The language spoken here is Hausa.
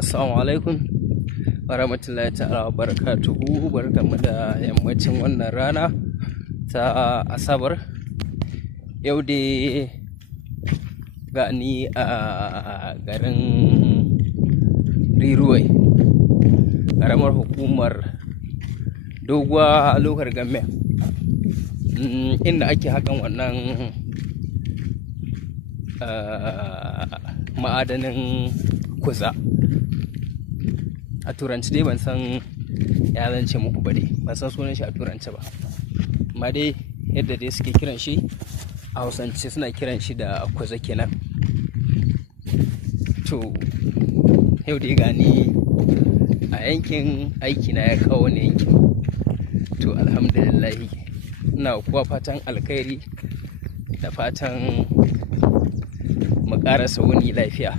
Assalamu alaikum wa rahmatullahi ta'ala wa barakatuhu. Barkanmu da yammacin wannan rana ta Asabar. Yau dai gani a garin Riruwai, ƙaramar hukumar Doguwa Local Government, inda ake haƙan wannan ma'adanin kuza. A turanci dai ban san ya zance muku ba, dai ban san sunan shi a turanci ba, amma dai yadda dai suke kiran shi a hausance suna kiran shi da kuza kenan. To yau dai gani a yankin aiki na ya kawo ne yankin. To alhamdulillahi, ina kuwa fatan alkhairi da fatan mu ƙarasa wani lafiya.